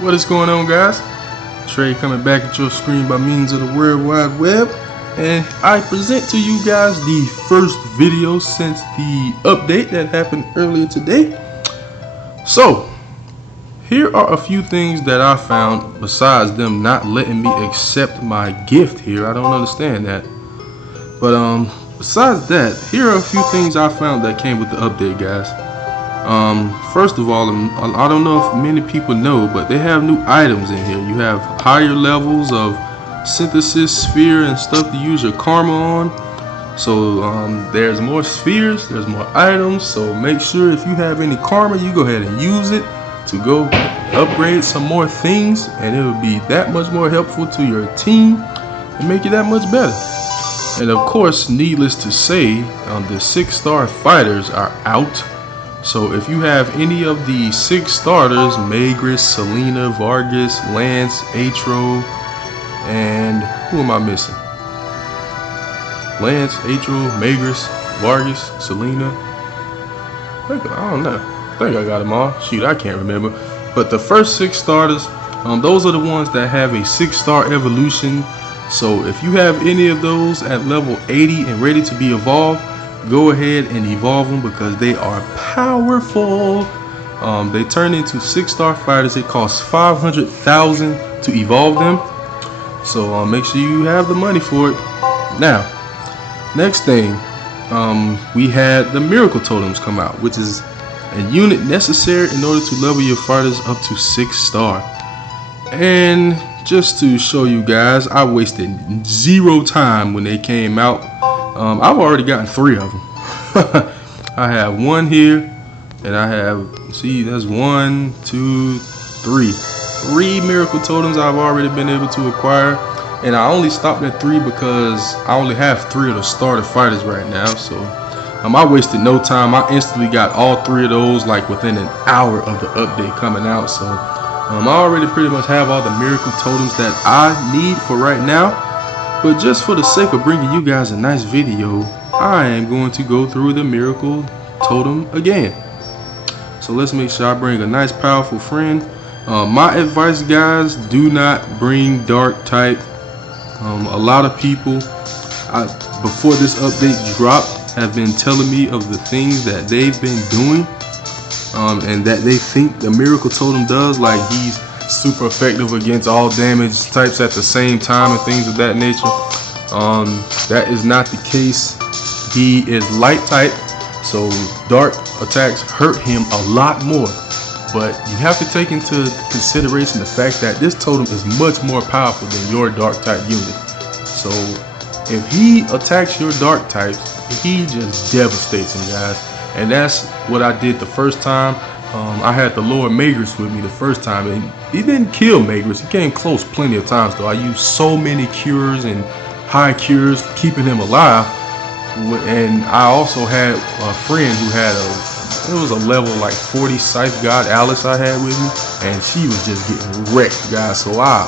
What is going on, guys? Trey coming back at your screen by means of the World Wide Web, and I present to you guys the first video since the update that happened earlier today. So here are a few things that I found besides them not letting me accept my gift here. I don't understand that, but besides that, here are a few things I found that came with the update, guys. First of all, I don't know if many people know, but they have new items in here. You have higher levels of synthesis sphere and stuff to use your karma on. So there's more spheres, there's more items. So make sure if you have any karma, you go ahead and use it to go upgrade some more things, and it will be that much more helpful to your team and make you that much better. And of course, needless to say, the 6-star fighters are out. So if you have any of the 6 starters, Magris, Selena, Vargas, Lance, Atro, and who am I missing? Lance, Atro, Magris, Vargas, Selena. I don't know. I think I got them all. Shoot, I can't remember. But the first 6 starters, those are the ones that have a 6-star evolution. So if you have any of those at level 80 and ready to be evolved, go ahead and evolve them because they are powerful. They turn into 6-star fighters. It costs 500,000 to evolve them. So make sure you have the money for it. Now, next thing, we had the miracle totems come out, which is a unit necessary in order to level your fighters up to 6-star. And just to show you guys, I wasted 0 time when they came out. I've already gotten 3 of them. I have 1 here, and I have, see, that's 1, 2, 3. 3 miracle totems I've already been able to acquire, and I only stopped at 3 because I only have 3 of the starter fighters right now. So I wasted no time. I instantly got all 3 of those like within an hour of the update coming out. So I already pretty much have all the miracle totems that I need for right now. But just for the sake of bringing you guys a nice video, I am going to go through the miracle totem again. So let's make sure I bring a nice powerful friend. My advice, guys, do not bring dark type. A lot of people before this update dropped have been telling me of the things that they've been doing, and that they think the miracle totem does, like he's super effective against all damage types at the same time and things of that nature. That is not the case. He is light type, so dark attacks hurt him a lot more. But you have to take into consideration the fact that this totem is much more powerful than your dark type unit. So if he attacks your dark types, he just devastates him, guys. And that's what I did the first time. I had the Lord Magris with me the first time, and he didn't kill Magris. He came close plenty of times, though. I used so many cures and high cures keeping him alive. And I also had a friend who had it was a level like 40 Scythe God Alice I had with me, and she was just getting wrecked, guys. So I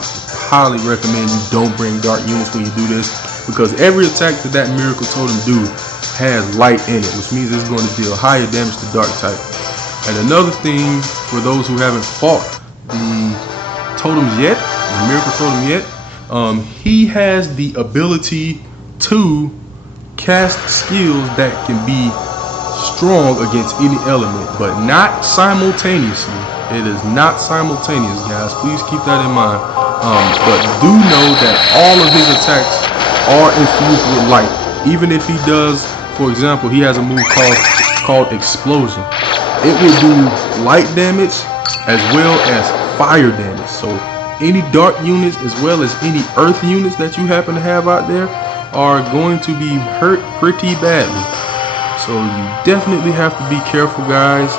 highly recommend you don't bring dark units when you do this, because every attack that miracle totem do has light in it, which means it's going to deal higher damage to dark type. And another thing, for those who haven't fought the totems yet, the miracle totem yet, he has the ability to cast skills that can be strong against any element, but not simultaneously. It is not simultaneous, guys. Please keep that in mind. But do know that all of his attacks are infused with light. Even if he does, for example, he has a move called Explosion. It will do light damage as well as fire damage. So any dark units as well as any earth units that you happen to have out there are going to be hurt pretty badly. So you definitely have to be careful, guys.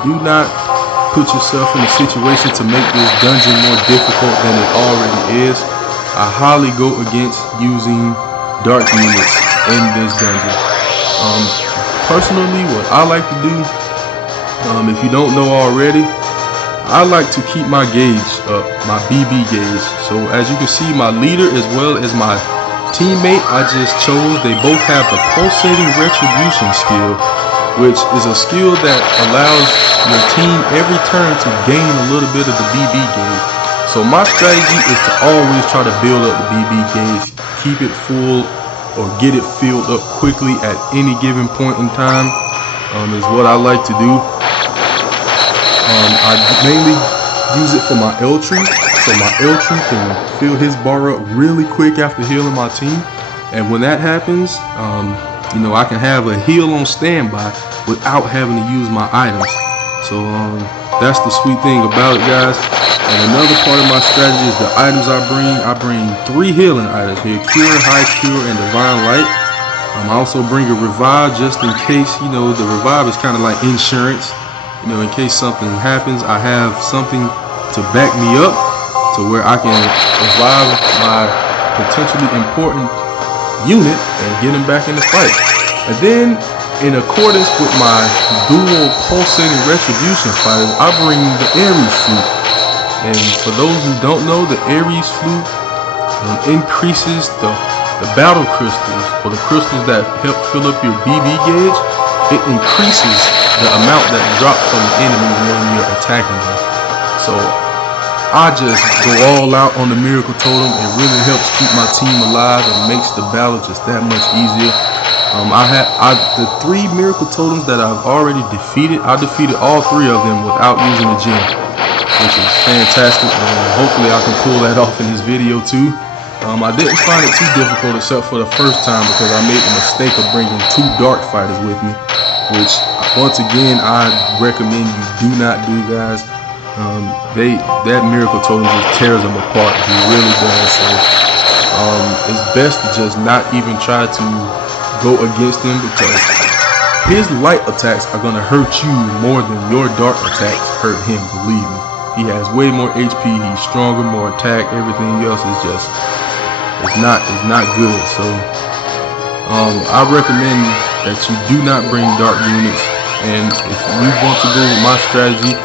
Do not put yourself in a situation to make this dungeon more difficult than it already is. I highly go against using dark units in this dungeon. Personally, what I like to do, if you don't know already, I like to keep my gauge up, my BB gauge. So as you can see, my leader as well as my teammate I just chose, they both have the pulsating retribution skill, which is a skill that allows your team every turn to gain a little bit of the BB gauge. So my strategy is to always try to build up the BB gauge, keep it full or get it filled up quickly at any given point in time, is what I like to do. I mainly use it for my L tree, so my L tree can fill his bar up really quick after healing my team. And when that happens, you know, I can have a heal on standby without having to use my items. So that's the sweet thing about it, guys. And another part of my strategy is the items I bring 3 healing items here: Cure, High Cure, and Divine Light. I also bring a Revive just in case. You know, the Revive is kind of like insurance. You know, in case something happens, I have something to back me up to where I can revive my potentially important unit and get him back in the fight. And then, in accordance with my dual pulsating retribution fighters, I bring the Ares flute. And for those who don't know, the Ares flute increases the battle crystals, or the crystals that help fill up your BB gauge. It increases the amount that drops from the enemy when you're attacking them. So I just go all out on the miracle totem. It really helps keep my team alive and makes the battle just that much easier. The 3 miracle totems that I've already defeated, I defeated all 3 of them without using a gem, which is fantastic. Hopefully I can pull that off in this video too. I didn't find it too difficult except for the first time, because I made the mistake of bringing 2 dark fighters with me, which once again I recommend you do not do, guys. That miracle totem just tears them apart. He really does. So it's best to just not even try to go against him, because his light attacks are gonna hurt you more than your dark attacks hurt him. Believe me, he has way more HP. He's stronger, more attack. Everything else is just it's not good. So I recommend that you do not bring dark units. And if you want to go with my strategy,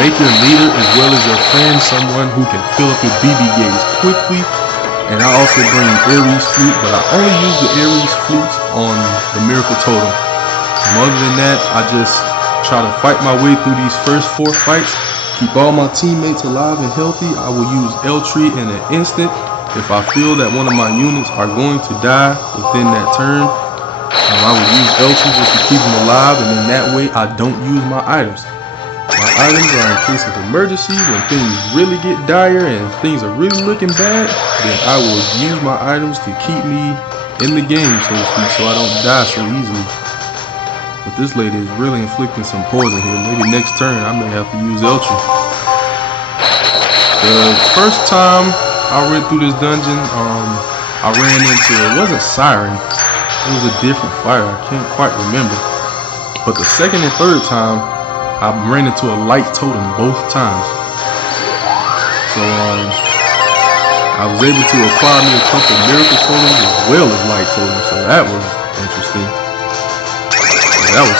make your leader as well as your friend someone who can fill up your BB gauge quickly. And I also bring Ares flute, but I only use the Ares flutes on the miracle totem. Other than that, I just try to fight my way through these first 4 fights, keep all my teammates alive and healthy. I will use L tree in an instant if I feel that one of my units are going to die within that turn. I will use L tree just to keep them alive, and in that way I don't use my items. My items are in case of emergency, when things really get dire and things are really looking bad, then I will use my items to keep me in the game, so to speak, so I don't die so easily. But this lady is really inflicting some poison here. Maybe next turn I may have to use Eltra. The first time I went through this dungeon, I ran into, it wasn't Siren, it was a different fighter, I can't quite remember. But the second and third time, I ran into a light totem both times. So I was able to acquire me a couple of miracle totems as well as light totems, so that was interesting. That was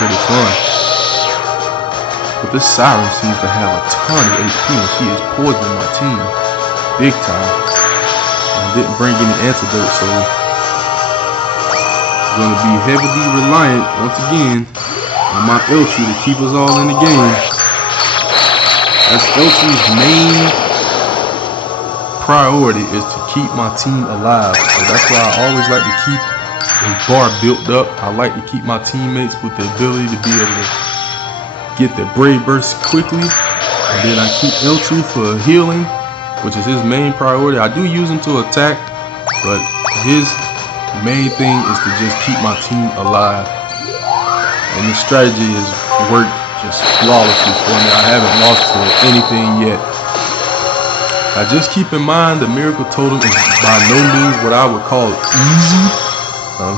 pretty fun. But this Siren seems to have a ton of HP, and she is poisoning my team big time. I didn't bring any antidote, so I'm going to be heavily reliant once again on my L tree to keep us all in the game. That's L tree's main priority, is to keep my team alive. So that's why I always like to keep his bar built up. I like to keep my teammates with the ability to be able to get their brave bursts quickly. And then I keep L tree for healing, which is his main priority. I do use him to attack, but his main thing is to just keep my team alive. And this strategy has worked just flawlessly for me. I haven't lost to anything yet. Now just keep in mind, the miracle totem is by no means what I would call easy.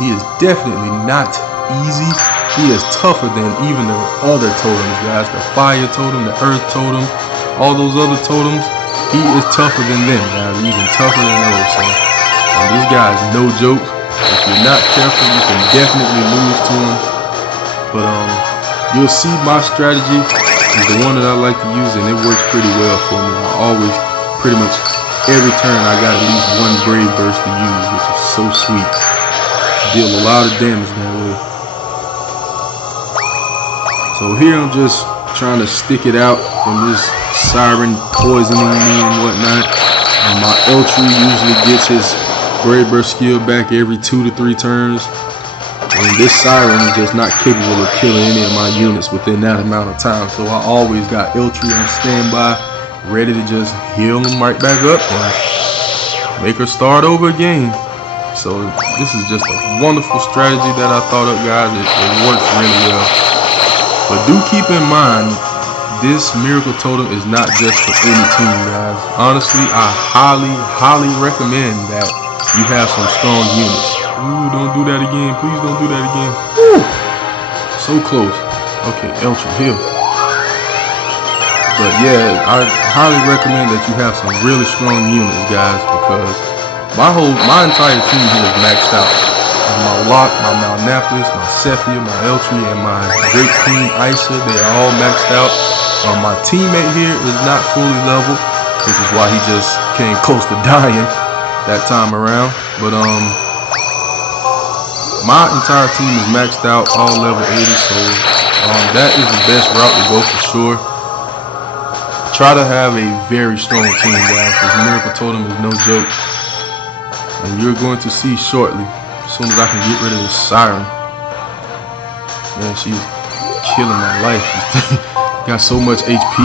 He is definitely not easy. He is tougher than even the other totems, guys. The fire totem, the earth totem, all those other totems. He is tougher than them, guys. Even tougher than those. So this guy is no joke. If you're not careful, you can definitely lose to him. But you'll see my strategy is the one that I like to use, and it works pretty well for me. I always, pretty much every turn, I got at least one brave burst to use, which is so sweet. Deal a lot of damage that way. So here I'm just trying to stick it out from this Siren poisoning me and whatnot. My Eltry usually gets his Brave Burst skill back every 2 to 3 turns. And this Siren is just not capable of killing any of my units within that amount of time. So I always got Eltry on standby, ready to just heal them right back up and make her start over again. So this is just a wonderful strategy that I thought up, guys. It works really well. But do keep in mind, this Miracle Totem is not just for any team, guys. Honestly, I highly recommend that you have some strong units. Ooh, don't do that again. Please don't do that again. Woo! So close. Okay, Eltry, heal. But yeah, I highly recommend that you have some really strong units, guys, because my entire team here is maxed out. My Locke, my Malnapolis, my Sephia, my Eltry, and my Great Queen Isa, they are all maxed out. My teammate here is not fully leveled, which is why he just came close to dying that time around. But my entire team is maxed out, all level 80, so that is the best route to go for sure. Try to have a very strong team, guys, because Miracle Totem is no joke. And you're going to see shortly, as soon as I can get rid of this Siren. Man, she's killing my life. Got so much HP.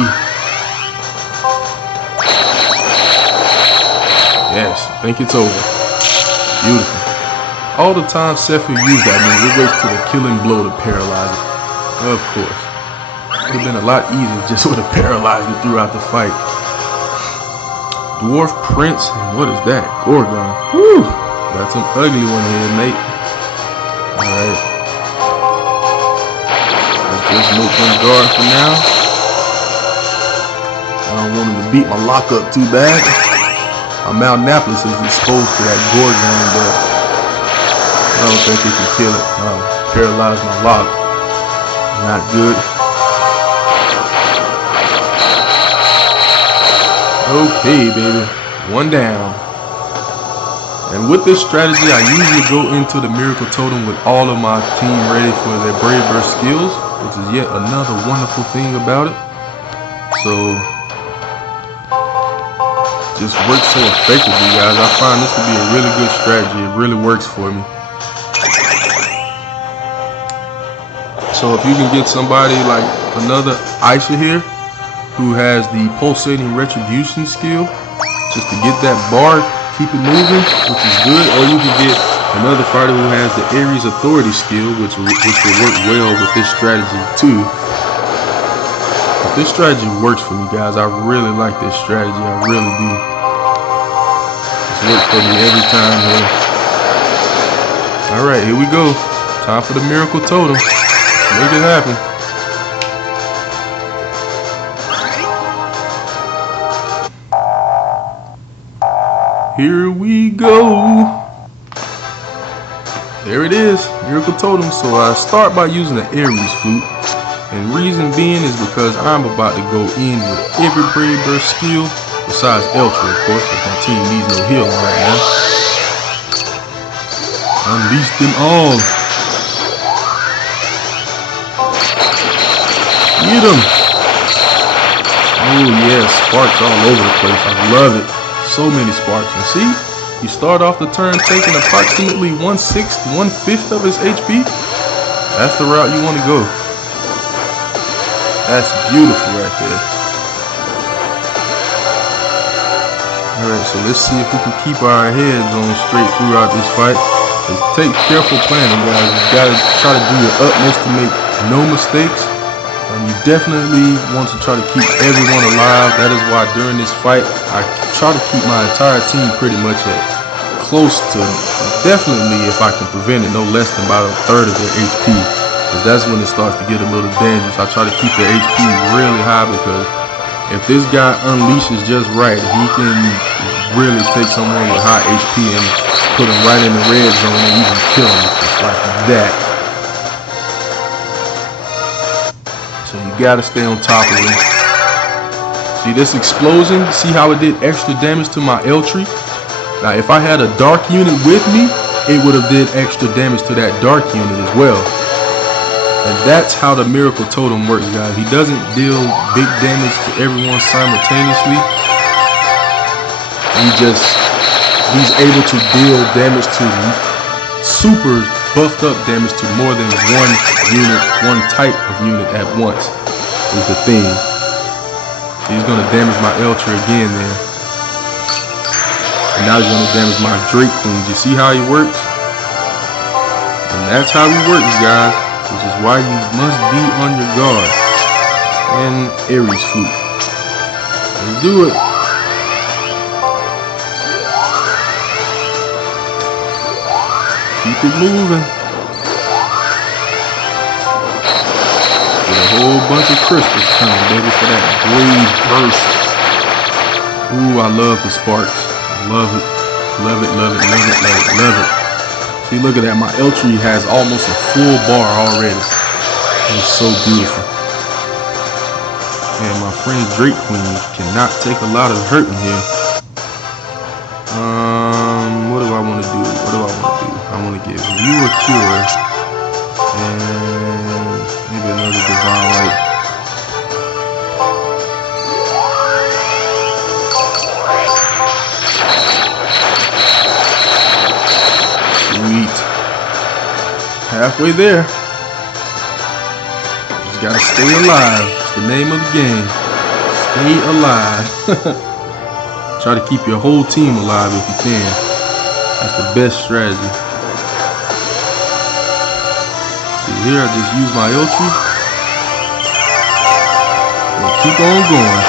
Yes, I think it's over. Beautiful. All the time Sephir used that move, it waits to the killing blow to paralyze it. Of course. It would have been a lot easier just would have paralyzed it throughout the fight. Dwarf Prince, and what is that? Gorgon. Whew. Got some ugly one here, mate. Alright. Let's just move one guard for now. I don't want him to beat my Locke up too bad. My Malnapolis is exposed to that Gorgon, but I don't think he can kill it. Paralyze my Locke. Not good. Okay, baby. One down. And with this strategy, I usually go into the Miracle Totem with all of my team ready for their Brave Burst skills, which is yet another wonderful thing about it. So, just works so effectively, guys. I find this to be a really good strategy. It really works for me. So if you can get somebody like another Isa here, who has the pulsating retribution skill, just to get that bar, keep it moving, which is good. Or you can get another fighter who has the Ares authority skill, which will work well with this strategy too. But this strategy works for me, guys. I really like this strategy. I really do. It's worked for me every time here. Alright, here we go. Time for the Miracle Totem. Make it happen. Here we go. There it is, Miracle Totem. So I start by using the Ares flute, and reason being is because I'm about to go in with every Brave Burst skill besides Eltry, of course, because my team needs no healing right now. Unleash them all. Get them. Oh yeah, sparks all over the place. I love it. So many sparks. And see, you start off the turn taking approximately 1/6, 1/5 of his HP. That's the route you want to go. That's beautiful right there. Alright, so let's see if we can keep our heads on straight throughout this fight. Take careful planning, guys. You gotta try to do your utmost to make no mistakes. You definitely want to try to keep everyone alive. That is why during this fight, I try to keep my entire team pretty much at close to, definitely if I can prevent it, no less than about 1/3 of their HP. Because that's when it starts to get a little dangerous. I try to keep their HP really high, because if this guy unleashes just right, he can really take someone with high HP and put him right in the red zone and even kill him just like that. So you gotta stay on top of him. See this explosion? See how it did extra damage to my Eltry? Now if I had a dark unit with me, it would have did extra damage to that dark unit as well. And that's how the miracle totem works, guys. He doesn't deal big damage to everyone simultaneously. He's able to deal damage to super buffed up damage to more than one unit, one type of unit at once is the thing. He's going to damage my Eltra again there. And now he's going to damage my Drake Queens. You see how he works? And that's how he works, guys. Which is why you must be on your guard. And Ares Flute. Let's do it. Keep it moving. Get a whole bunch of crystals coming, baby, for that blaze burst. Ooh, I love the sparks. Love it. Love it, love it, love it, love it, love it. See, look at that. My Eltree has almost a full bar already. It's so beautiful. And my friend Drake Queen cannot take a lot of hurt in here. What do I want to do? What do I want to do? I want to give you a cure. And maybe another divine light. Sweet. Halfway there. Just gotta stay alive. It's the name of the game. Stay alive. Try to keep your whole team alive if you can. That's the best strategy. See here, I just use my Eltree. And keep on going.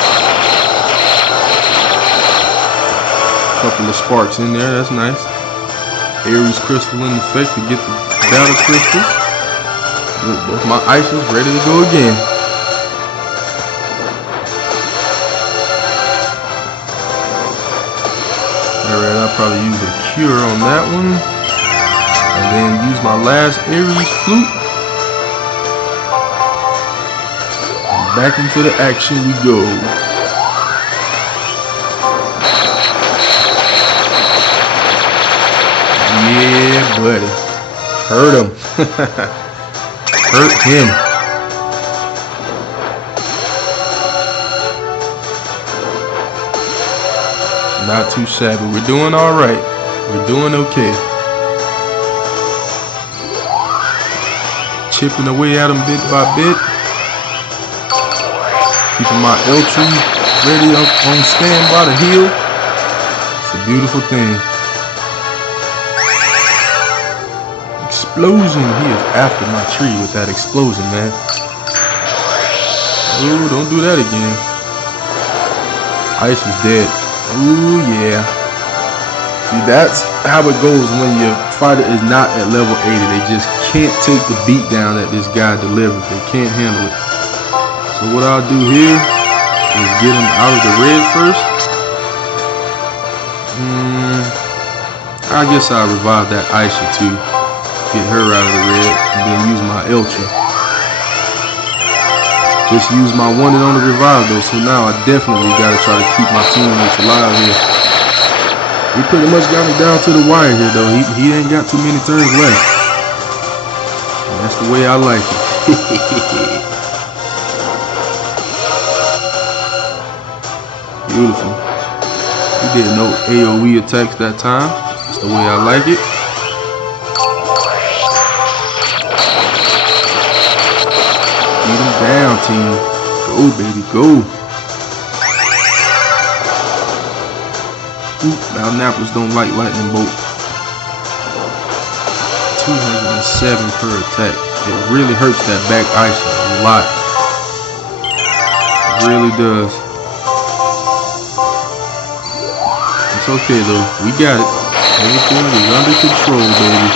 Couple of sparks in there, that's nice. Ares crystal in effect to get the battle crystal. Look, both my ices ready to go again. Alright, I'll probably use a cure on that one. And then use my last Ares Flute. And back into the action we go. Yeah, buddy. Hurt him. Hurt him. Not too shabby. We're doing all right. We're doing okay. Chipping away at him bit by bit. Keeping my Eltree ready up on stand by the heel. It's a beautiful thing. Explosion. He is after my tree with that explosion, man. Ooh, don't do that again. Ice is dead. Ooh, yeah. See, that's how it goes when your fighter is not at level 80. They just can't take the beat down that this guy delivers. They can't handle it. So what I'll do here is get him out of the red first. I guess I'll revive that Aisha too. Get her out of the red and then use my Eltree. Just use my one and only revive though, so now I definitely gotta try to keep my teammates alive here. We pretty much got him down to the wire here though. He ain't got too many turns left. And that's the way I like it. Beautiful. He did no AoE attacks that time. That's the way I like it. Beat him down, team. Go, baby, go. Oop, Malnapolis don't like lightning bolt. 207 per attack. It really hurts that back ice a lot. It really does. It's okay though. We got it. Everything is under control, baby.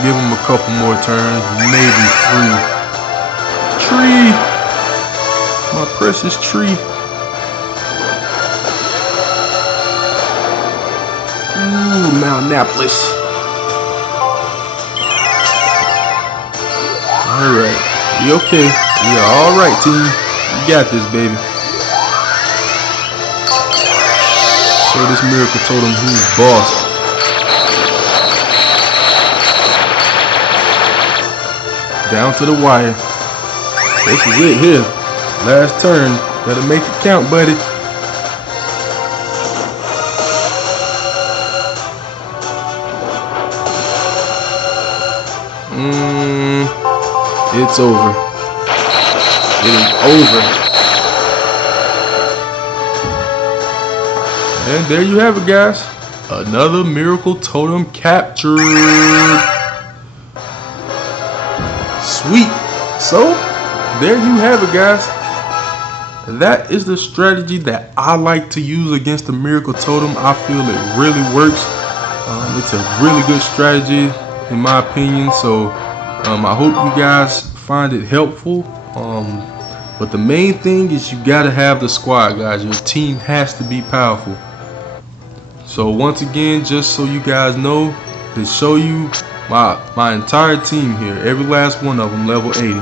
Give him a couple more turns, maybe 3. Tree! My precious tree. Ooh, Malnapolis. Alright, we okay. We are alright, team. We got this, baby. Show this miracle totem who's boss. down to the wire. This is it here. Last turn. Better make it count, buddy. It's over. It is over. And there you have it, guys. Another miracle totem captured. Sweet. So, there you have it, guys. That is the strategy that I like to use against the miracle totem. I feel it really works. It's a really good strategy in my opinion. So I hope you guys find it helpful. But the main thing is you gotta have the squad, guys. Your team has to be powerful. So once again, just so you guys know, to show you my entire team here, every last one of them level 80,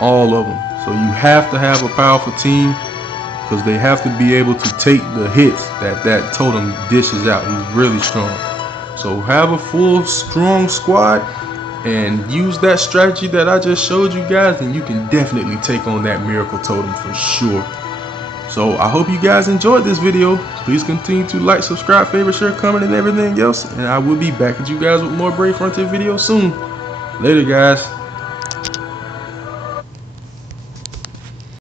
all of them. So you have to have a powerful team because they have to be able to take the hits that totem dishes out. He's really strong. So have a full strong squad and use that strategy that I just showed you guys, and you can definitely take on that miracle totem for sure. So I hope you guys enjoyed this video. Please continue to like, subscribe, favorite, share, comment, and everything else. And I will be back at you guys with more Brave Frontier videos soon. Later, guys.